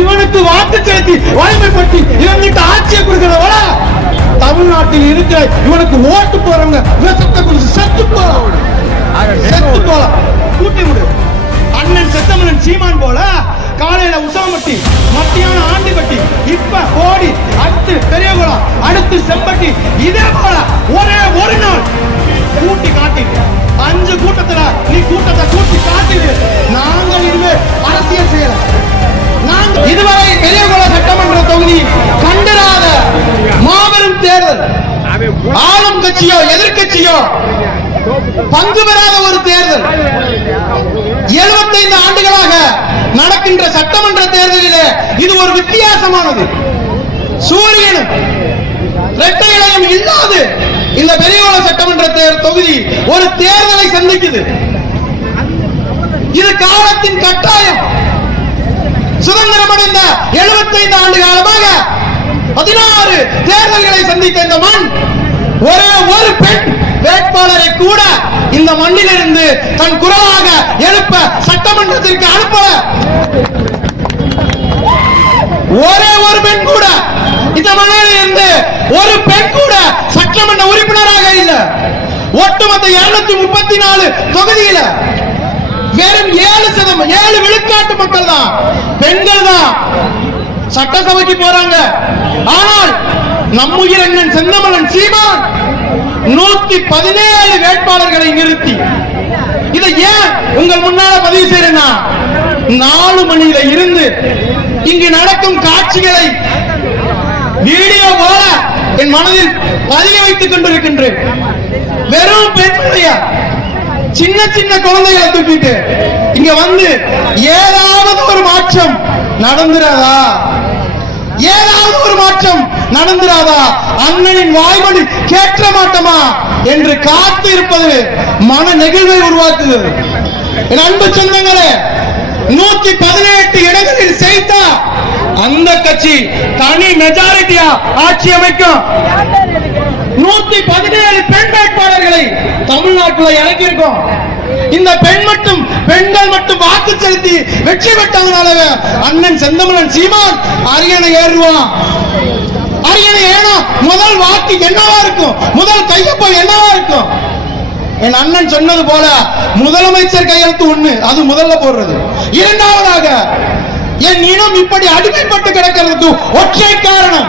இவனுக்கு வாக்கு செலுத்தி வாய்மைப்படுத்தி இவங்கிட்ட ஆட்சியை கொடுக்கிறவள தமிழ்நாட்டில் இருக்கிற இவனுக்கு ஓட்டு போறவங்க விஷத்தை குடிச்சு செத்து போலாம். கூட்டி விடு. அண்ணன் செத்தமனன் சீமான் போல காலையில உசாமட்டி, மத்தியான ஆண்டிப்பட்டி, இப்ப கோடி, அடுத்து பெரியகுளம், அடுத்து செம்பட்டி, இதே போல ஒரே ஒரு நாள் கூட்டி காட்டி 5 கூட்டத்துல நீ கூட்டத்தை கூட்டி காட்டிடு. நாங்கள் இனிமே அரசியல் செய்யல. நாங்கள் இதுவரை பெரியகுளம் சட்டமன்ற தொகுதி கண்டிராத மாபெரும் தேர்தல், ஆளும் கட்சியோ எதிர்கட்சியோ பங்கு பெறாத ஒரு தேர்தல். 75 ஆண்டுகளாக நடக்கின்ற சட்டமன்ற தேர்தலிலே இது ஒரு வித்தியாசமானது. சூரியனும் இரட்டை இலையும் இல்லாது இந்த பெரியகுளம் சட்டமன்ற தொகுதி ஒரு தேர்தலை சந்திக்குது. இது காலத்தின் கட்டாயம். சுதந்திரமடைந்த 75 ஆண்டு காலமாக 16 தேர்தல்களை சந்தித்த இந்த மண் ஒரே ஒரு பெண் வேட்பாளரை கூட இந்த மண்ணிலிருந்து தன் குரலாக எழுப்ப சட்டமன்றத்திற்கு அனுப்ப ஒரே ஒரு பெண் கூட இந்த மண்ணில் இருந்து ஒரு பெண் கூட சட்டமன்ற உறுப்பினராக இல்ல. ஒட்டுமொத்த 234 தொகுதியில வெறும் 7 விழுக்காட்டு மக்கள் தான், பெண்கள் தான் சட்டசபைக்கு போறாங்க. ஆனால் நம்முயிர் அண்ணன் செந்தமலன் சீமான் 117 வேட்பாளர்களை நிறுத்தி இதை ஏன் உங்கள் முன்னால பதிவு செய்யறேன்னா, 4 மணியில இருந்து இங்கு நடக்கும் காட்சிகளை வீடியோ போல என் மனதில் பதிய வைத்துக் கொண்டிருக்கின்றேன். வெறும் பெண்களுடைய சின்ன சின்ன குழந்தைகளை தூக்கிட்டு இங்க வந்து ஏதாவது ஒரு மாற்றம் நடந்துராதா, ஏதாவது ஒரு மாற்றம் நடந்துராதா, அண்ணனின் வாய்மொழி கேட்க மாட்டோமா என்று காத்து இருப்பது மன நெகிழ்வை உருவாக்குகிறது. என் அன்பு சொந்தங்களே, 118 இடங்களில் செய்தா அந்த கட்சி தனி மெஜாரிட்டியா ஆட்சி அமைக்கும். 117 பெண் வேட்பாளர்களை தமிழ்நாட்டில் இறக்கியிருக்கோம். இந்த பெண்கள் மட்டும் வாக்கு செலுத்தி வெற்றி பெற்றதுனால அண்ணன் செந்தமலன் சீமான் அரியணை ஏறுவான். அரியணை ஏனா முதல் வாக்கு என்னவா இருக்கும், முதல் கையொப்பம் என்னவா இருக்கும்? என் அண்ணன் சொன்னது போல முதலமைச்சர் கையெழுத்து 1, அது முதல்ல போடுறது. இரண்டாவதாக என் இனம் இப்படி அடிமைப்பட்டு கிடக்கிறதுக்கு ஒற்றை காரணம்,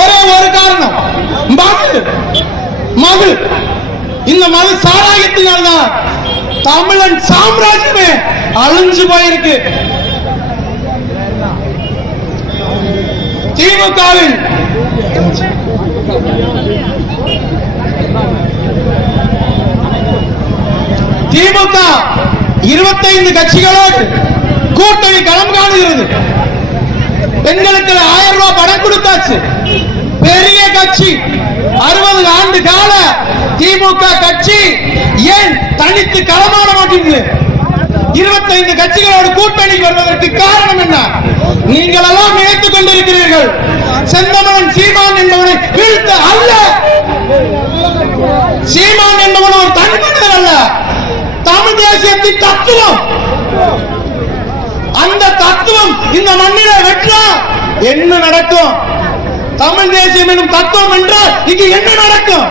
ஒரே ஒரு காரணம், மது. இந்த மது சாராயத்தினால்தான் தமிழன் சாம்ராஜ்யமே அழிஞ்சு போயிருக்கு. திமுகவில் திமுக 25 கட்சிகளோடு கூட்டணி களம் காணுகிறது. பெண்களுக்கு 1000 ரூபாய் பணம் கொடுத்தாச்சு. பெரிய கட்சி 60 ஆண்டு கால திமுக கட்சி ஏன் தனித்து களமாட மாட்டேங்குது? 25 கட்சிகளோடு கூட்டணி வருவதற்கு காரணம் என்ன? நீங்கள் எல்லாம் நினைத்துக் கொண்டிருக்கிறீர்கள் செந்தமலன் சீமான் என்பவனை வீழ்த்த அல்ல. சீமான் என்பவன் ஒரு தனி மனிதன் அல்ல, தமிழ் தேசியத்தின் தத்துவம். அந்த தத்துவம் இந்த மண்ணிலே வெற்றா என்ன நடக்கும்? தமிழ் தேசியம் என்னும் தத்துவம் என்றால் இங்கு என்ன நடக்கும்?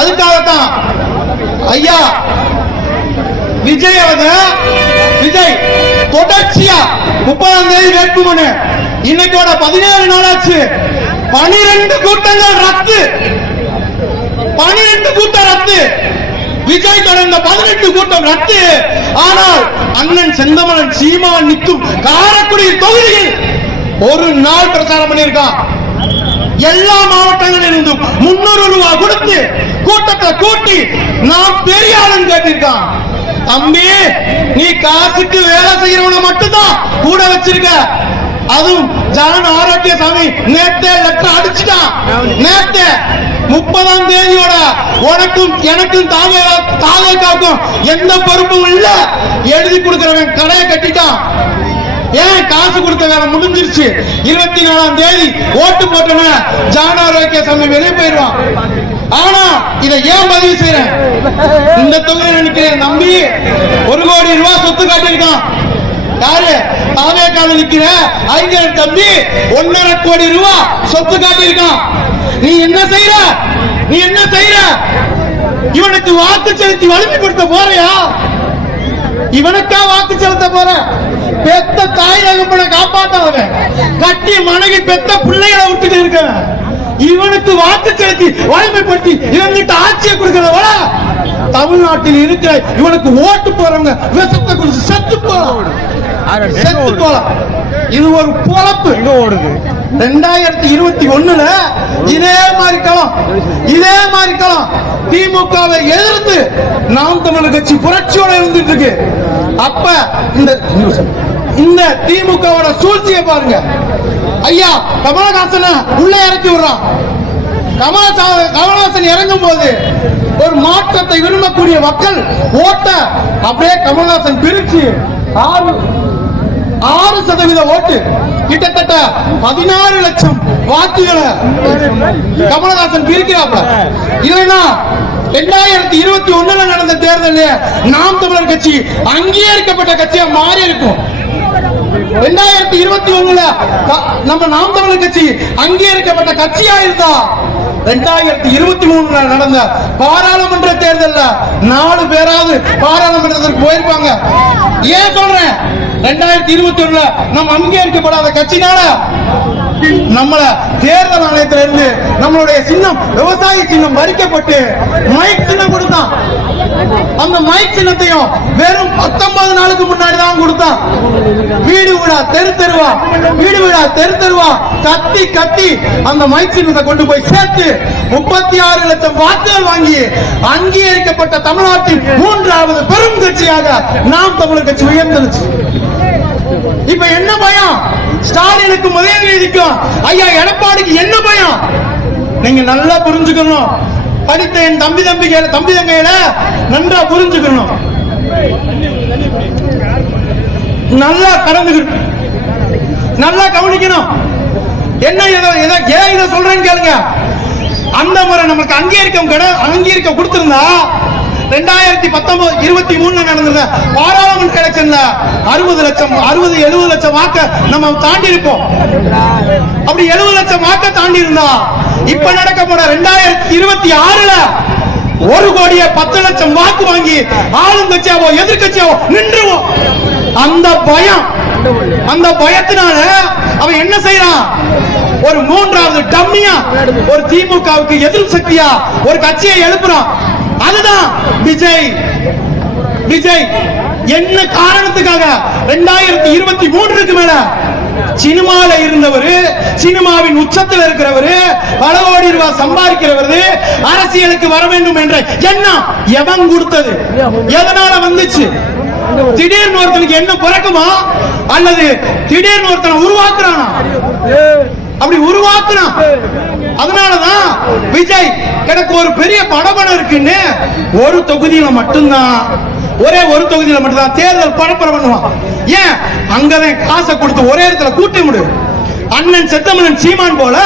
அதுக்காகத்தான் ஐயா விஜய் தொடர்ச்சியா 30ஆம் தேதி வேட்புமனு, இன்னைக்கோட 17 நாளாச்சு. 12 கூட்டங்கள் ரத்து, 12 கூட்டம் ரத்து. விஜய் தொடர்ந்த 18 கூட்டம் ரத்து. ஆனால் அண்ணன் செந்தமலன் சீமான் நிற்கும் காரைக்குடி தொகுதியில் ஒரு நாள் பிரச்சாரம் பண்ணியிருக்கான். எல்லா மாவட்டங்களிலிருந்தும் 300 ரூபாய் கொடுத்து கூட்டத்தை கூட்டி நாம் பெரிய ஆளுன்னு கேட்டிருக்கான். தம்பி, நீ காசுக்கு வேலை செய்யறவன மட்டும்தான் கூட வச்சிருக்க. அதுவும் ஜான் ஆரோக்கியசாமி நேத்தே லெட்டர் அடிச்சுட்டான். நேத்தே 30ஆம் தேதியோட உனக்கும் எனக்கும் தாவேக்காவுக்கும் எந்த பொறுப்பும் இல்ல எழுதி கொடுக்கிறவன் கடையை கட்டிட்டான். ஏன் காசு கொடுத்த வேலை முடிஞ்சிருச்சு. 24ஆம் தேதி ஓட்டு போட்டன ஜான் ஆரோக்கியசாமி வெளியே போயிடுவான். ஆனா இதை ஏன் பதிவு செய்யறேன்? இந்த தொகுதியில் நினைக்கிறேன் நம்பி 1 கோடி ரூபாய் சொத்து காட்டியிருக்கான். யாரு தாவேக்கால நிக்கிற ஐங்கரன் தம்பி 1.5 கோடி ரூபாய் சொத்து காட்டியிருக்கான். நீ என்ன செய்யற? நீ என்ன செய்யற? இவனுக்கு வாக்கு செலுத்தி வலிமைப்படுத்த போறியா? இவனுக்கா வாக்கு செலுத்த போற? பெத்த தாய் தகப்பனை காப்பாத்தவன், கட்டி மனைவி பெத்த பிள்ளைகளை விட்டுட்டு இருக்கவன், இவனுக்கு வாக்கு செலுத்தி வலிமைப்படுத்தி இவங்கிட்ட ஆட்சியை கொடுக்கிறவள தமிழ்நாட்டில் இருக்கிற இவனுக்கு ஓட்டு போறவங்க விஷத்தை குடிச்சு செத்து போலாம். இது ஒரு பொழப்பு. 2021 இதே மாதிரி களம் திமுகவை எதிர்த்து நாம் தமிழர் கட்சி புரட்சியோட இருந்துட்டு இருக்கு. அப்ப இந்த திமுகவோட சூழ்ச்சியை பாருங்க. ஐயா கமலஹாசன் உள்ள இறக்கி விடுறான். கமலஹாசன் இறங்கும் போது ஒரு மாற்றத்தை விரும்பக்கூடிய மக்கள் ஓட்ட அப்படியே கமலஹாசன் பிரிச்சு 6% ஓட்டு, கிட்டத்தட்ட 16 லட்சம் வாக்குகளை கமலஹாசன் பிரிக்கிறாப்ல. இல்லைன்னா 2021 நடந்த தேர்தலில் நாம் தமிழர் கட்சி அங்கீகரிக்கப்பட்ட கட்சியா மாறி இருக்கும். 2021 நம்ம நாம் தமிழர் கட்சி அங்கீகரிக்கப்பட்ட கட்சியா இருந்தா 2023 நடந்த பாராளுமன்ற தேர்தலில் 4 பேராவது பாராளுமன்றத்திற்கு போயிருப்பாங்க. ஏன் சொல்றேன்? 2021 நம்ம அங்கீகரிக்கப்படாத கட்சினால நம்மள தேர்தல் ஆணையத்திலிருந்து நம்மளுடைய சின்னம் விவசாய சின்னம் பறிக்கப்பட்டு மைக் சின்னம் கொடுத்தான். அந்த மைக் சின்னத்தையும் வெறும் 19 நாளுக்கு முன்னாடி தான் கொடுத்தான். வீடு வீடா தெரு தெருவா கத்தி அந்த மைக் சின்னத்தை கொண்டு போய் சேர்த்து 36 லட்சம் வாக்குகள் வாங்கி அங்கீகரிக்கப்பட்ட தமிழ்நாட்டின் 3வது பெரும் கட்சியாக நாம் தமிழர் கட்சி உயர்ந்துருச்சு. இப்ப என்ன பயம்? ஸ்டாலினுக்கு உதயநிதிக்கும் ஐயா எடப்பாடிக்கு என்ன பயம்? நீங்க நல்லா புரிஞ்சுக்கணும். படித்த என் தம்பி தங்கையில நன்றா புரிஞ்சுக்கணும். நல்லா கடந்துக்கணும், நல்லா கவனிக்கணும். என்ன ஏன் இதை சொல்றேன்னு கேளுங்க. அந்த முறை நமக்கு அங்கீகரிக்க கொடுத்திருந்தா 2023 நடந்த பாராளுமன்ற எலெக்ஷன்ல 60-70 லட்சம் வாக்க நம்ம தாண்டி இருப்போம். அப்படி 70 லட்சம் வாக்க தாண்டி இருந்தா இப்ப நடக்க போற 2026 1 கோடியே 10 லட்சம் வாக்கு வாங்கி ஆளுங்கட்சியாவோ எதிர்கட்சியாவோ நின்றுவோம். அந்த பயத்தினால அவன் என்ன செய்யறான்? ஒரு 3வது டம்மியா ஒரு திமுகவுக்கு எதிர் சக்தியா ஒரு கட்சியை எழுப்புறான். அதுதான் விஜய். என்ன காரணத்துக்காக 2023 மேல சினிமால இருந்தவர், சினிமாவின் உச்சத்தில் இருக்கிறவர், பல கோடி ரூபாய் சம்பாதிக்கிறவர் அரசியலுக்கு வர வேண்டும் என்ற எண்ணம் எவன் கொடுத்தது? எதனால வந்துச்சு? திடீர்னு ஒருத்தனுக்கு என்ன பிறக்குமா அல்லது திடீர்னு ஒருத்தனை உருவாக்குறானா? அப்படி உருவாக்குறான். அதனாலதான் விஜய் எனக்கு ஒரு பெரிய படபடம் இருக்குன்னு ஒரு தொகுதியில மட்டும்தான் தேர்தல் பரப்புரை பண்ணுவான். ஏன்? அங்கதான் காசை கொடுத்து ஒரே இடத்துல கூட்டி முடியும். அண்ணன் செத்தமனன் சீமான் போல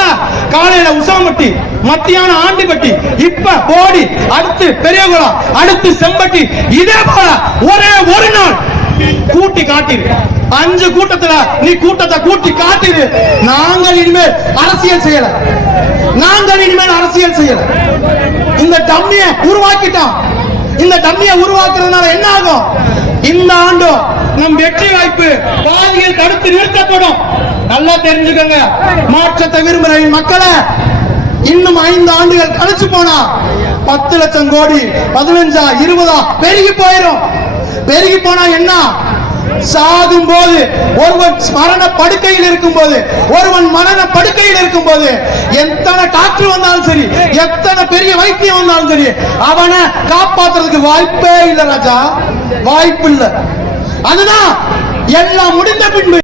காலையில உசாம்பட்டி, மத்தியான ஆண்டிப்பட்டி, இப்ப போடி, அடுத்து பெரியகுளம், அடுத்து செம்பட்டி, இதே போல ஒரே ஒரு நாள் கூட்டி காட்டிரு. 5 கூட்டத்துல நீ கூட்டத்தை கூட்டி காட்டிரு. நாங்கள் இனிமேல் அரசியல் செய்யல. இந்த டம்மியை உருவாக்கிட்டான். இந்த டம்மியை உருவாக்குறதுனால என்ன ஆகும்? இந்த ஆண்டு நம் வெற்றி வாய்ப்பு பாதியில் தடுத்து நிறுத்தப்படும். நல்லா தெரிஞ்சுக்கங்க. மாற்றத்தை விரும்புகிற மக்களை இன்னும் 5 ஆண்டுகள் கழிச்சு போனா 10 லட்சம் கோடி 15 20 பெருகி போயிடும். பெருகி போனா என்ன? சாகும் போது ஒருவன் மரண படுக்கையில் இருக்கும் போது எத்தனை டாக்டர் வந்தாலும் சரி, எத்தனை பெரிய வைத்தியம் வந்தாலும் சரி, அவனை காப்பாற்றுறதுக்கு வாய்ப்பே இல்லை ராஜா, வாய்ப்பு இல்லை. அதுதான் எல்லாம் முடிந்த பின்பு